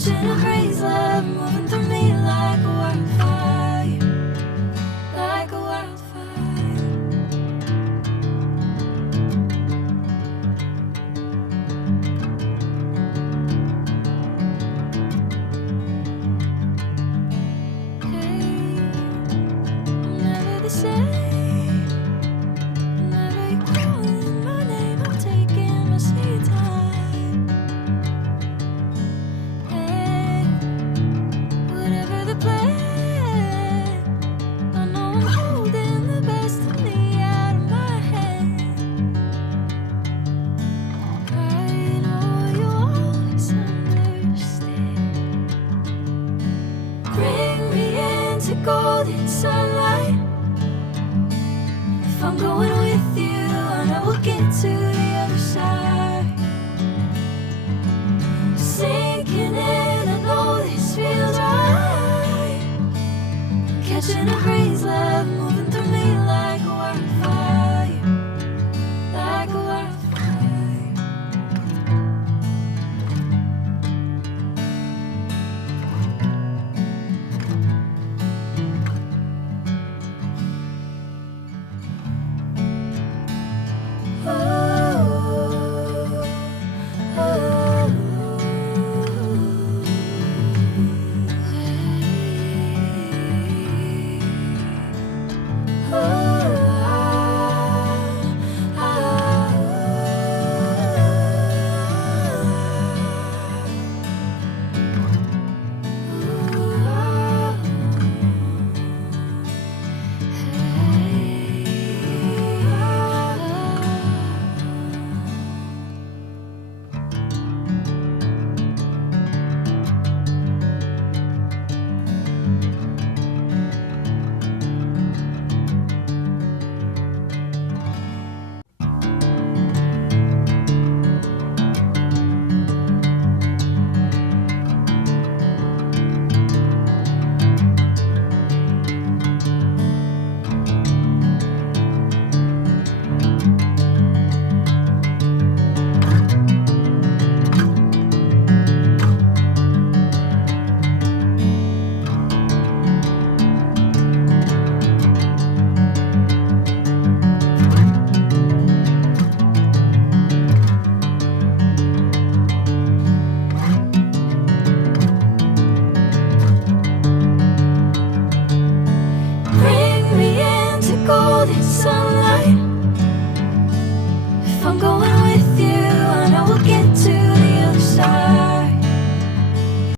catching a craze, love moving through me like a wildfire, like a wildfire. Hey, I'm never the same. Whenever you're calling my name, I'm taking my sweet time. Hey, whatever the plan, I know I'm holding the best of me out of my hand. I know you always understand. Bring me into golden sunlight. If I'm going with you,